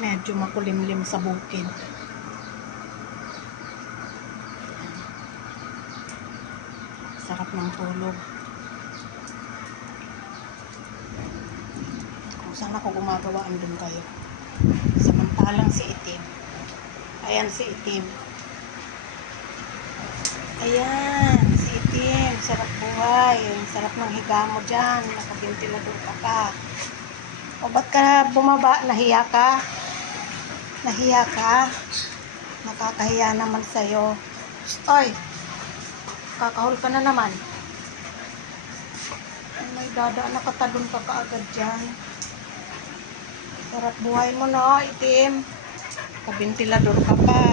Medyo makulimlim sa bukid. Sarap ng tulog. Kung saan ako gumagawa, andun kayo. Samantalang si Itim. Ayan si Itim. Ayan, si Itim. Sarap buhay. Sarap ng higa mo dyan. Nakabintilador ka pa. O ba't ka bumaba? Nahiya ka? Nahiya ka? Nakakahiya naman sa'yo. Oy! Kakahol ka na naman. Ay, may dada. Nakatalon ka kaagad dyan. Sarap buhay mo, no, Itim. Kabintilador ka pa.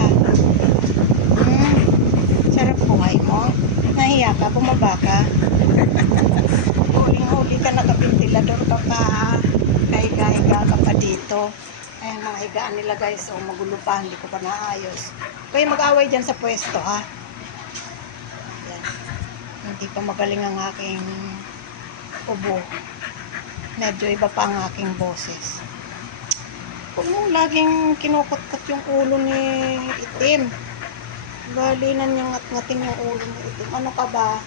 Sarap buhay mo. Nahiya ka? Bumaba ka? Huling-huli ka, nakabintilador ka pa. Higa-higa ka pa dito. Ayan, mga higaan nila, guys. O, magulo pa. Hindi ko pa naayos. Kayo mag-away dyan sa pwesto, ha? Ayan. Hindi pa magaling ang aking ubo. Medyo iba pa ang aking boses. Huwag mong laging kinukot-kot yung ulo ni Itim. Balinan niyang ngat-ngatin yung ulo ni Itim. Ano ka ba?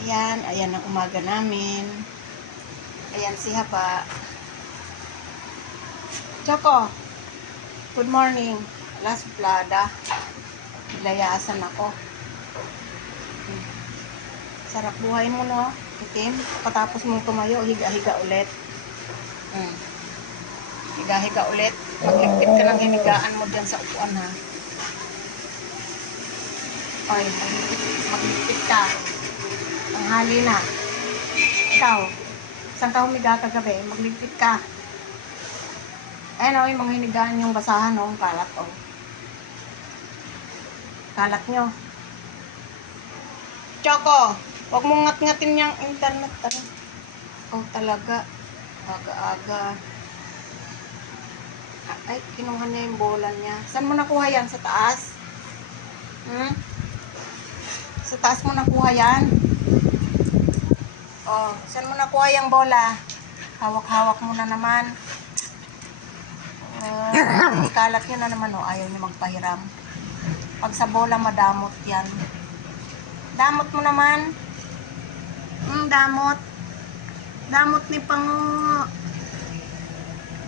Ayan, ayan ang umaga namin. Ayan si Haba. Choco, good morning. Last plada. Nilayasan ako. Sarap buhay mo, no, Itim. Pagkatapos mong tumayo, higa-higa ulit. Higa-higa ulit. Magligpit ka ng hinigaan mo dyan sa upuan, ha. Oy, magligpit ka. Tanghali na. Ikaw, saan ka humiga kagabi? Magligpit ka. Ayan o, yung mga hinigaan yung basahan o, kalat o. Kalat nyo. Choco, huwag mong ngat-ngatin yung internet. Oh, talaga. Aga-aga. Ay, kinuha niya yung bola niya. Saan mo nakuha yan? Sa taas? Sa taas mo nakuha yan? Oh, saan mo nakuha yung bola? Hawak-hawak mo na naman. Ikalat nyo na naman, oh. Ayaw nyo magpahiram. Pag sa bola, madamot yan. Damot mo naman. Damot. Damot ni Pango.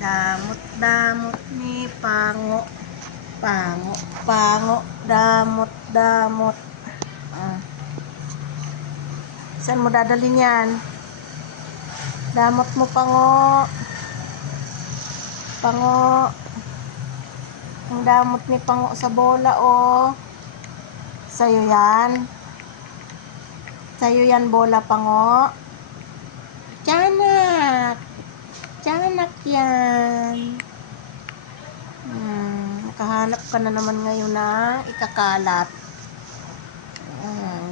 Damot ni Pango. Pango. Damot. Saan mo dadalhin yan? Damot mo, Pango. Ang damot ni Pango sa bola, oh. Sa'yo yan. Sa'yo yan, bola, Pango. Tiyanak yan. Nakahanap ka na naman ngayon na ikakalat.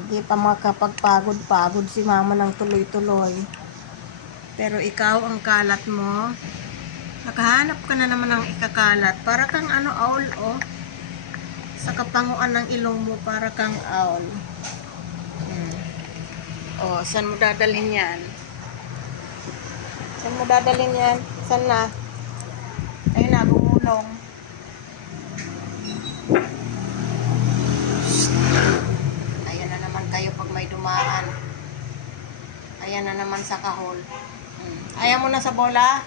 Hindi pa makapagpagod si mama ng tuloy-tuloy. Pero ikaw, ang kalat mo. Nakahanap ka na naman ng ikakalat. Para kang owl, oh. Sa kapanguan ng ilong mo, para kang owl. Oh, saan mo dadalhin yan? Saan na? Ayun na, bumulong. Ayan na naman kayo pag may dumaan. Ayan na naman sa kahol. Ayaw mo na sa bola?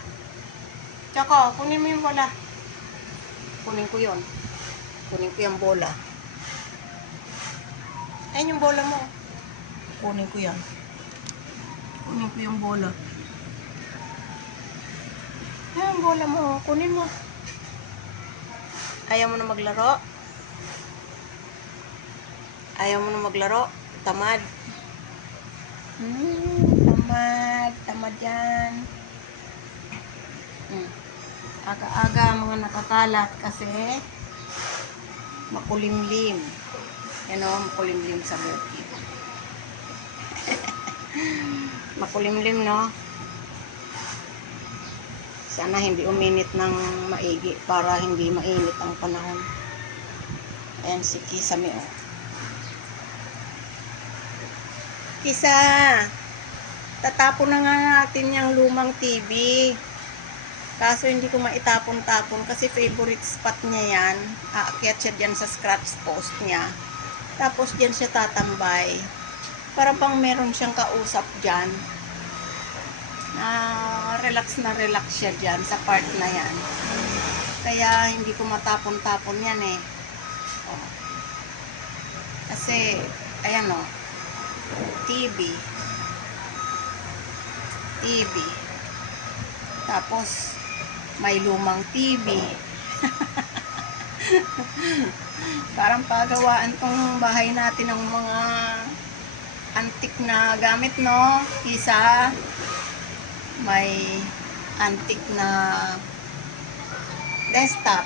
Choco, kunin mo yung bola. Kunin ko yung bola. Ayan yung bola mo. Kunin ko yung bola. Ayan yung bola mo. Kunin mo. Ayaw mo na maglaro? Tamad. Tamad yan. Aga-aga mga nakakalat kasi makulimlim. Yan o, makulimlim sa bukid. Makulimlim, no? Sana hindi uminit ng maigi para hindi mainit ang panahon. Ayan si Kisame, oh. Kisa! Tatapon na nga natin yung lumang TV. Kaso hindi ko maitapon-tapon kasi favorite spot niya yan. Aakyat siya dyan sa scratch post niya. Tapos dyan siya tatambay. Para bang meron siyang kausap dyan. Na relax siya dyan sa part na yan. Kaya hindi ko matapon-tapon yan eh. Oh. Kasi, ayan o. TV. Tapos, may lumang TV. Parang pagawaan tong bahay natin ng mga antik na gamit, no? Isa, may antik na desktop.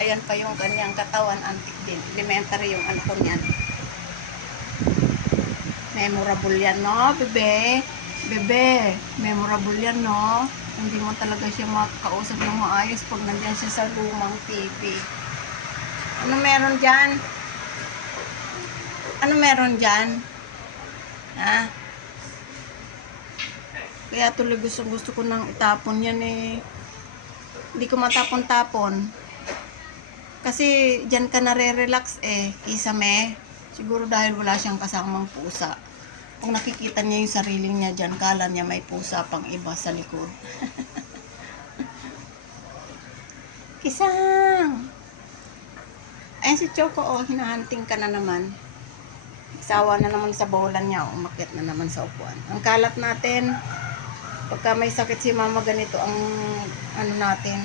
Ayan pa yung kanyang katawan, antik din. Elementary yung ano ko niyan. Memorable yan, no, bebe? Bebe, memorable yan, no? Hindi mo talaga siya makakausap ng maayos pag nandiyan siya sa lumang TV. Ano meron dyan? Ano meron dyan? Ha? Kaya tuloy gusto ko nang itapon yan eh. Hindi ko matapon-tapon. Kasi dyan ka nare-relax eh. Kisame. Siguro dahil wala siyang kasamang pusa. Kung nakikita niya yung sarili niya dyan, kala niya may pusa pang iba sa likod. Kisang! Ayan si Choco, oh, hinahunting ka na naman. Sawa na naman sa bolan niya, umakyat na naman sa upuan. Ang kalat natin, pagka may sakit si mama, ganito ang ano natin,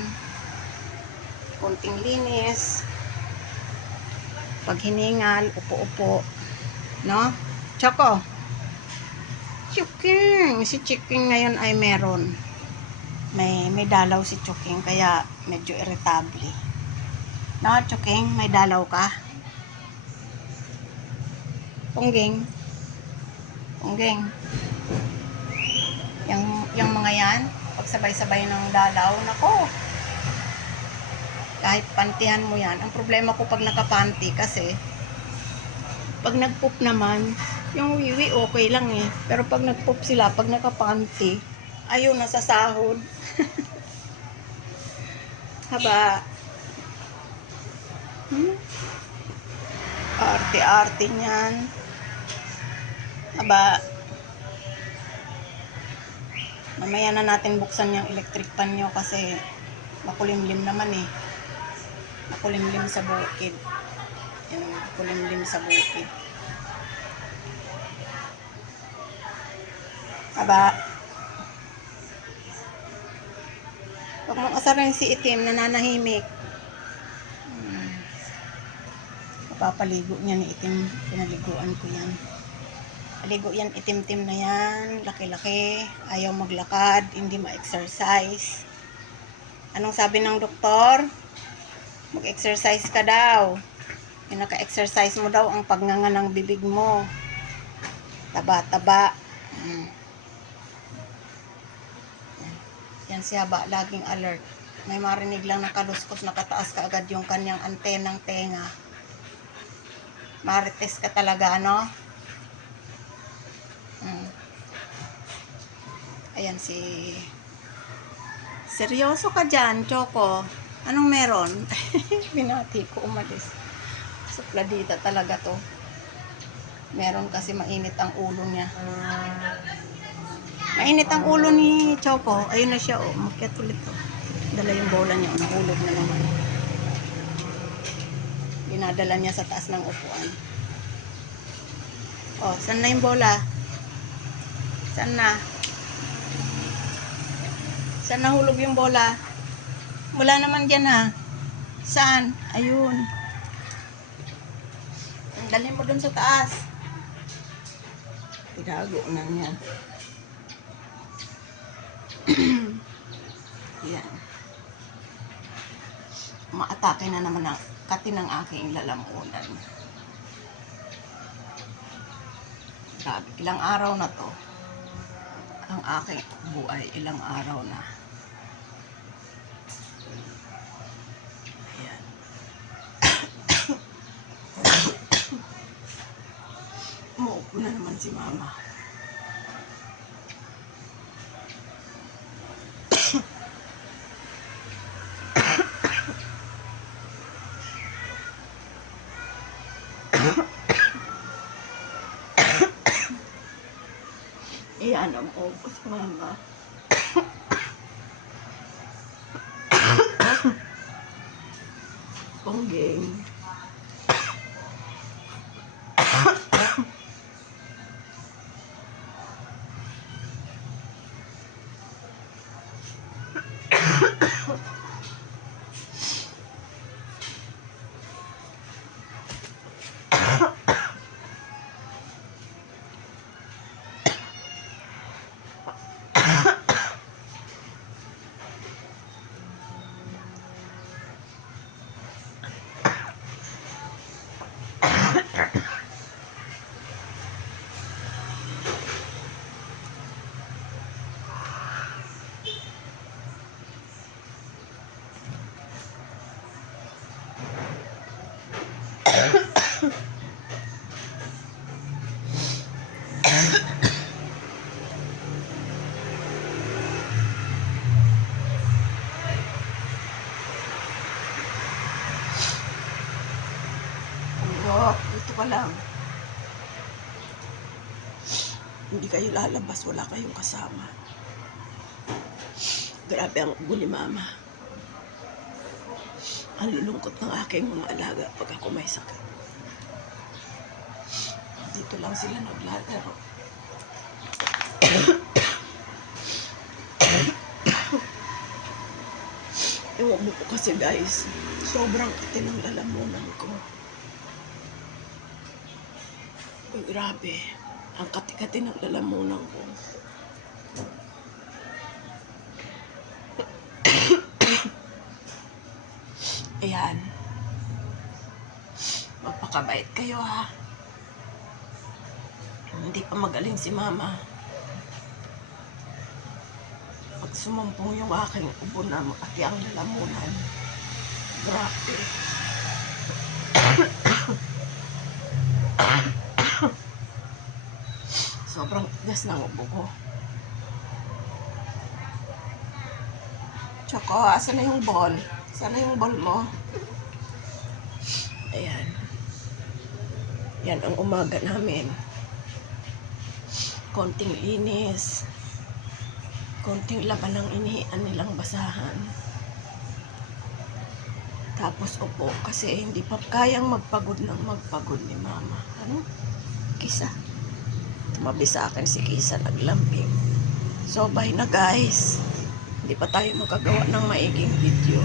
konting linis, pag hiningal, upo-upo, no? Choco! Chuking! Si Chuking ngayon ay meron. May dalaw si Chuking, kaya medyo irritable. No, Chuking? May dalaw ka? Pungging. Yung mga yan, pag sabay-sabay ng dalaw, nako. Kahit pantihan mo yan. Ang problema ko pag nakapanti kasi, pag nagpoop naman, yung wiwi okay lang eh. Pero pag nagpoop sila, pag nakapanti, ayun, nasa sahod. Haba. Arte-arte niyan. Haba. Mamaya na natin buksan yung electric pan nyo kasi makulimlim naman eh. Makulimlim sa bukid. Yung makulimlim sa bukid. Haba. Huwag mong asarin si itim, nananahimik. Papaligo niya ni itim. Pinaliguan ko yan. Paligo yan, itim-tim na yan. Laki-laki. Ayaw maglakad. Hindi ma-exercise. Anong sabi ng doktor? Mag-exercise ka daw. Yung naka-exercise mo daw ang pagnganga ng bibig mo. Taba-taba. Yan si Haba. Laging alert. May marinig lang nakaluskos, nakataas ka agad yung kanyang antenang tenga. Marites ka talaga, no? Ayan si... Seryoso ka dyan, Choco. Anong meron? Binati ko, umalis. Supladita talaga to. Meron kasi mainit ang ulo niya. Mainit ang ulo ni Choco. Ayun na siya, oh. Makiat ulit, oh. Dala yung bola niya, oh. Nahulog na naman. Dinadala niya sa taas ng upuan. Oh, saan na yung bola? Saan na? Saan nahulog yung bola? Wala naman dyan, ha? Saan? Ayun. Dalhin mo dun sa taas. Tinago na niya. Yan. Maatake na naman ang kati ng aking lalamunan. Grabe, ilang araw na to. Ang aking buhay, ilang araw na. Ayan. Umuupo na naman si mama. Iyan ang upo si mama. Pongging. Dito ka lang. Hindi kayo lalabas, wala kayong kasama. Grabe ang ubo ni mama. Ang lulungkot ng aking mga alaga pag ako may sakit. Dito lang sila naglalaro. Ewan mo po kasi guys, sobrang kati ng lalamunan ko. Ay, grabe. Ang kati-kati ng lalamunan ko. Ayan. Magpakabait kayo ha. Hindi pa magaling si mama. Pag sumumpong yung aking ubo na makati ang lalamunan. Grabe. Sobrang tigas ng ubo ko. Choco, asan na yung ball? Saan na yung ball mo? Ayan. Yan ang umaga namin. Konting linis. Konting laban ng inihian nilang basahan. Tapos upo kasi hindi pa kayang magpagod ni mama. Ano? Kisa. Tumabi sa akin si Kisa, naglambing. So, bye na guys. Hindi pa tayo magagawa ng maiging video.